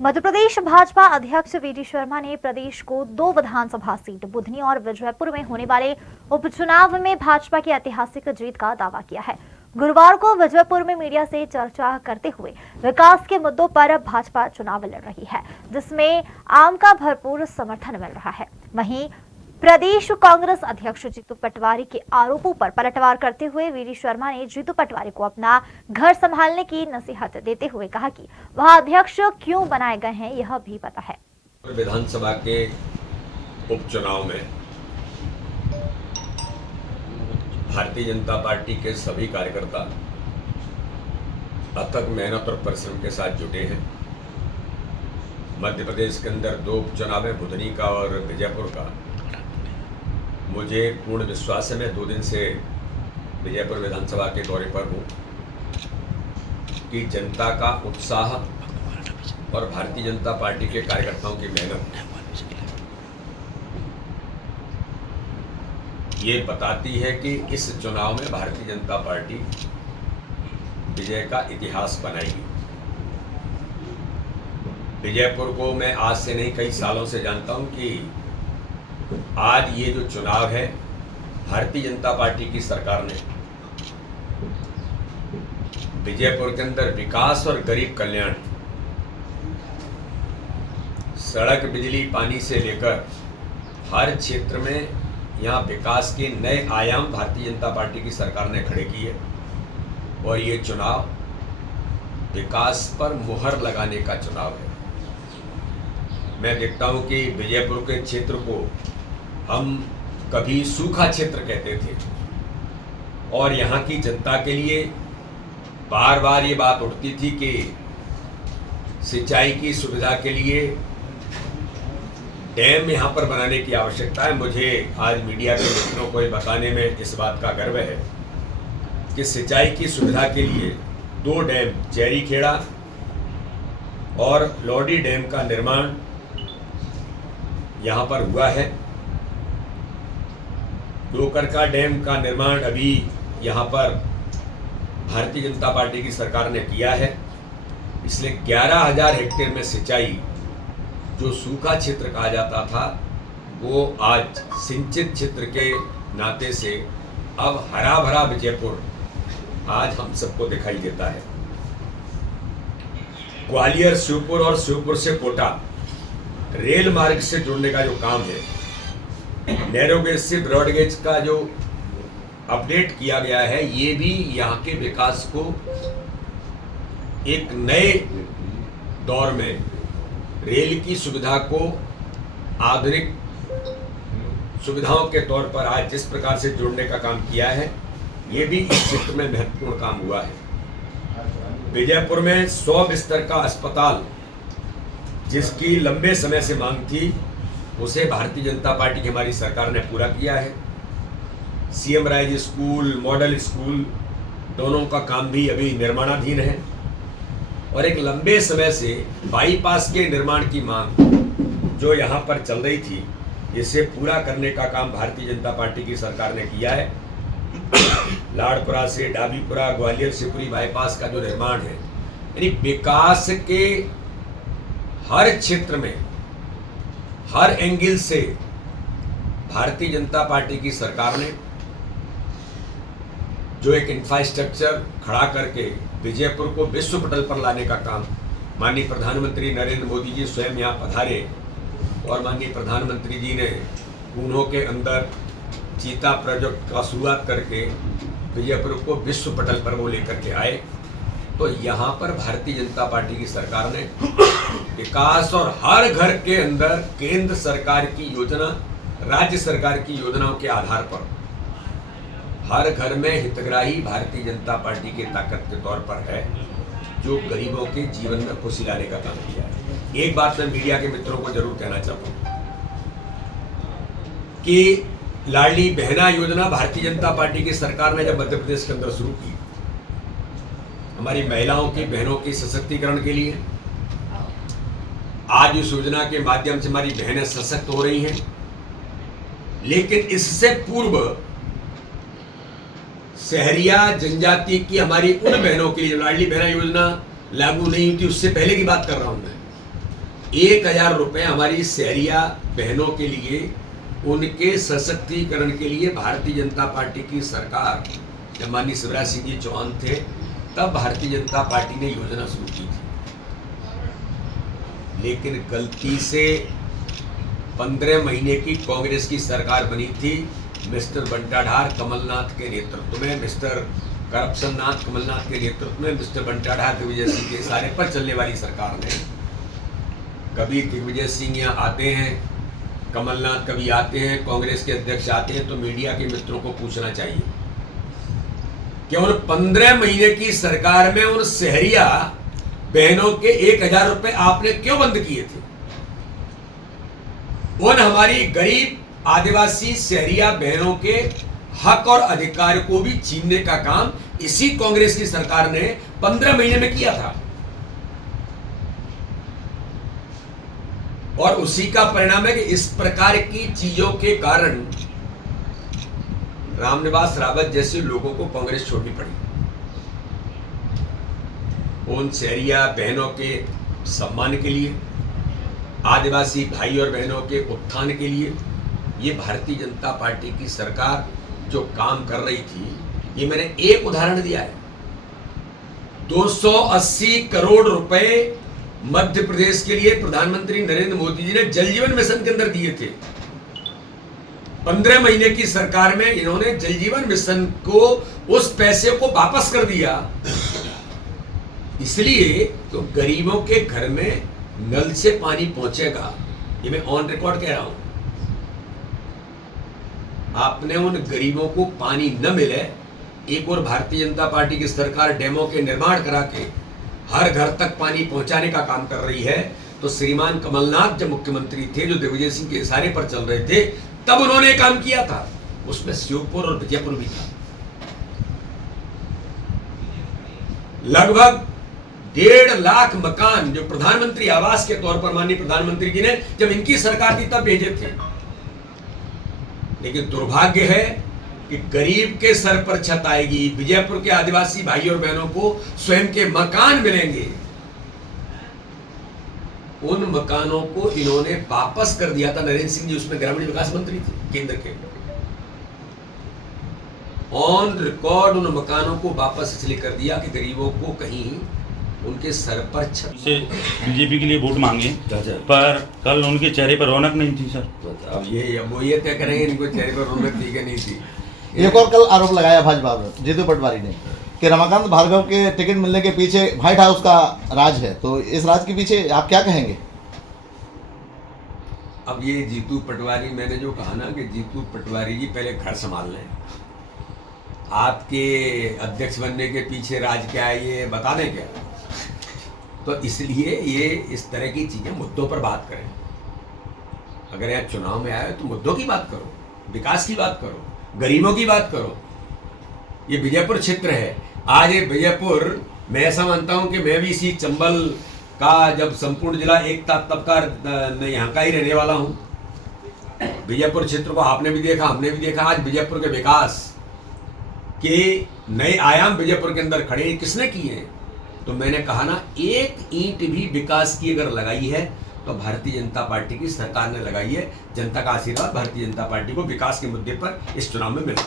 मध्य प्रदेश भाजपा अध्यक्ष वीडी शर्मा ने प्रदेश को 2 विधानसभा सीट बुधनी और विजयपुर में होने वाले उपचुनाव में भाजपा की ऐतिहासिक जीत का दावा किया है। गुरुवार को विजयपुर में मीडिया से चर्चा करते हुए विकास के मुद्दों पर भाजपा चुनाव लड़ रही है, जिसमें आम का भरपूर समर्थन मिल रहा है। वहीं प्रदेश कांग्रेस अध्यक्ष जीतू पटवारी के आरोपों पर पलटवार करते हुए वीडी शर्मा ने जीतू पटवारी को अपना घर संभालने की नसीहत देते हुए कहा कि वह अध्यक्ष क्यों बनाए गए हैं यह भी पता है। विधानसभा के उपचुनाव में भारतीय जनता पार्टी के सभी कार्यकर्ता अथक मेहनत और परिश्रम के साथ जुटे हैं। मध्य प्रदेश के अंदर 2 उपचुनाव हैं, बुधनी का और विजयपुर का। मुझे पूर्ण विश्वास है, मैं 2 दिन से विजयपुर विधानसभा के दौरे पर हूँ कि जनता का उत्साह और भारतीय जनता पार्टी के कार्यकर्ताओं की मेहनत ये बताती है कि इस चुनाव में भारतीय जनता पार्टी विजय का इतिहास बनाएगी। विजयपुर को मैं आज से नहीं कई सालों से जानता हूं कि आज ये जो चुनाव है, भारतीय जनता पार्टी की सरकार ने विजयपुर के अंदर विकास और गरीब कल्याण, सड़क, बिजली, पानी से लेकर हर क्षेत्र में यहाँ विकास के नए आयाम भारतीय जनता पार्टी की सरकार ने खड़े किए और ये चुनाव विकास पर मुहर लगाने का चुनाव है। मैं देखता हूँ कि विजयपुर के क्षेत्र को हम कभी सूखा क्षेत्र कहते थे और यहाँ की जनता के लिए बार बार ये बात उठती थी कि सिंचाई की सुविधा के लिए डैम यहाँ पर बनाने की आवश्यकता है। मुझे आज मीडिया के मित्रों को ये बताने में इस बात का गर्व है कि सिंचाई की सुविधा के लिए 2 डैम, चेरी खेड़ा और लोडी डैम का निर्माण यहाँ पर हुआ है। डोकरका डैम का निर्माण अभी यहाँ पर भारतीय जनता पार्टी की सरकार ने किया है। इसलिए 11,000 हेक्टेयर में सिंचाई, जो सूखा क्षेत्र कहा जाता था, वो आज सिंचित क्षेत्र के नाते से अब हरा भरा विजयपुर आज हम सबको दिखाई देता है। ग्वालियर, श्योपुर और श्योपुर से कोटा रेल मार्ग से जुड़ने का जो काम है, नैरो गेज से ब्रॉड गेज का जो अपडेट किया गया है, ये भी यहाँ के विकास को एक नए दौर में रेल की सुविधा को आधुनिक सुविधाओं के तौर पर आज जिस प्रकार से जोड़ने का काम किया है, ये भी इस क्षेत्र में महत्वपूर्ण काम हुआ है। विजयपुर में 100 बिस्तर का अस्पताल, जिसकी लंबे समय से मांग थी, उसे भारतीय जनता पार्टी की हमारी सरकार ने पूरा किया है। CM rise school, model school, दोनों का काम भी अभी निर्माणाधीन है और एक लंबे समय से बाईपास के निर्माण की मांग जो यहाँ पर चल रही थी, इसे पूरा करने का काम भारतीय जनता पार्टी की सरकार ने किया है। लाड़पुरा से डाबीपुरा, ग्वालियर शिवपुरी बाईपास का जो निर्माण है, यानी विकास के हर क्षेत्र में, हर एंगल से भारतीय जनता पार्टी की सरकार ने जो एक इंफ्रास्ट्रक्चर खड़ा करके विजयपुर को विश्व पटल पर लाने का काम माननीय प्रधानमंत्री नरेंद्र मोदी जी स्वयं यहाँ पधारे और माननीय प्रधानमंत्री जी ने कून्हों के अंदर चीता प्रोजेक्ट का शुरुआत करके विजयपुर को विश्व पटल पर वो लेकर के आए। तो यहाँ पर भारतीय जनता पार्टी की सरकार ने विकास और हर घर के अंदर केंद्र सरकार की योजना, राज्य सरकार की योजनाओं के आधार पर हर घर में हितग्राही भारतीय जनता पार्टी की ताकत के तौर पर है, जो गरीबों के जीवन में खुशी लाने का काम किया है। एक बात मैं मीडिया के मित्रों को जरूर कहना चाहता हूं कि लाडली बहना योजना भारतीय जनता पार्टी की सरकार ने जब मध्य प्रदेश के अंदर शुरू की, हमारी महिलाओं की, बहनों के सशक्तिकरण के लिए, आज इस योजना के माध्यम से हमारी बहनें सशक्त हो रही हैं। लेकिन इससे पूर्व शहरिया जनजाति की हमारी उन बहनों के लिए जो लाडली बहना योजना लागू नहीं हुई थी, उससे पहले की बात कर रहा हूं मैं, 1000 रुपए हमारी शहरिया बहनों के लिए, उनके सशक्तिकरण के लिए भारतीय जनता पार्टी की सरकार, जब माननीय शिवराज सिंह जी चौहान थे तब भारतीय जनता पार्टी ने योजना शुरू की थी। लेकिन गलती से 15 महीने की कांग्रेस की सरकार बनी थी, मिस्टर बंटाढार कमलनाथ के नेतृत्व में, मिस्टर करप्शन नाथ कमलनाथ के नेतृत्व में, मिस्टर बंटाढार दिग्विजय सिंह के इशारे पर चलने वाली सरकार ने, कभी दिग्विजय सिंह यहाँ आते हैं, कमलनाथ कभी आते हैं, कांग्रेस के अध्यक्ष आते हैं, तो मीडिया के मित्रों को पूछना चाहिए कि उन 15 महीने की सरकार में उन शहरिया बहनों के 1000 रुपए आपने क्यों बंद किए थे? उन हमारी गरीब आदिवासी शहरिया बहनों के हक और अधिकार को भी छीनने का काम इसी कांग्रेस की सरकार ने 15 महीने में किया था, और उसी का परिणाम है कि इस प्रकार की चीजों के कारण रामनिवास रावत जैसे लोगों को कांग्रेस छोड़नी पड़ी। उन शहरिया बहनों के सम्मान के लिए, आदिवासी भाई और बहनों के उत्थान के लिए ये भारतीय जनता पार्टी की सरकार जो काम कर रही थी, ये मैंने एक उदाहरण दिया है। 280 करोड़ रुपए मध्य प्रदेश के लिए प्रधानमंत्री नरेंद्र मोदी जी ने जल जीवन मिशन के अंदर दिए थे। 15 महीने की सरकार में इन्होंने जल जीवन मिशन को, उस पैसे को वापस कर दिया, इसलिए तो गरीबों के घर में नल से पानी पहुंचेगा। ये मैं ऑन रिकॉर्ड कह रहा हूं। आपने उन गरीबों को पानी न मिले, एक और भारतीय जनता पार्टी की सरकार डैमों के निर्माण करा के हर घर तक पानी पहुंचाने का काम कर रही है, तो श्रीमान कमलनाथ जब मुख्यमंत्री थे, जो दिग्विजय सिंह के इशारे पर चल रहे थे, तब उन्होंने काम किया था। उसमें श्योपुर और विजयपुर भी था। लगभग 1.5 लाख मकान जो प्रधानमंत्री आवास के तौर पर माननीय प्रधानमंत्री जी ने जब इनकी सरकार थी तब भेजे थे। लेकिन दुर्भाग्य है कि गरीब के सर पर छत आएगी, विजयपुर के आदिवासी भाई और बहनों को स्वयं के मकान मिलेंगे, उन मकानों को इन्होंने वापस कर दिया था। नरेंद्र सिंह जी उसमें ग्रामीण विकास मंत्री थे केंद्र के। ऑन रिकॉर्ड उन मकानों को वापस इसलिए कर दिया कि गरीबों को कहीं उनके सर पर छत से बीजेपी के लिए वोट मांगे, पर कल उनके चेहरे पर रौनक नहीं थी सर। अब वो ये तय करेंगे इनको चेहरे पर रौनक थी कि नहीं थी। एक और कल आरोप लगाया भाजपा में जीतू पटवारी ने कि रमाकांत भार्गव के टिकट मिलने के पीछे व्हाइट हाउस का राज है, तो इस राज के पीछे आप क्या कहेंगे? अब ये जीतू पटवारी, मैंने जो कहा ना कि जीतू पटवारी जी पहले घर संभाल लें। आपके अध्यक्ष बनने के पीछे राज क्या है ये बता दें क्या? तो इसलिए ये इस तरह की चीजें, मुद्दों पर बात करें। अगर आप चुनाव में आए तो मुद्दों की बात करो, विकास की बात करो, गरीबों की बात करो। ये विजयपुर क्षेत्र है। आज ये विजयपुर, मैं ऐसा मानता हूं कि मैं भी इसी चंबल का, जब संपूर्ण जिला एक था तब का यहाँ का ही रहने वाला हूं। विजयपुर क्षेत्र को आपने भी देखा, हमने भी देखा। आज विजयपुर के विकास के नए आयाम विजयपुर के अंदर खड़े किसने किए हैं? तो मैंने कहा ना, एक ईंट भी विकास की अगर लगाई है तो भारतीय जनता पार्टी की सरकार ने लगाई है। जनता का आशीर्वाद भारतीय जनता पार्टी को विकास के मुद्दे पर इस चुनाव में मिला।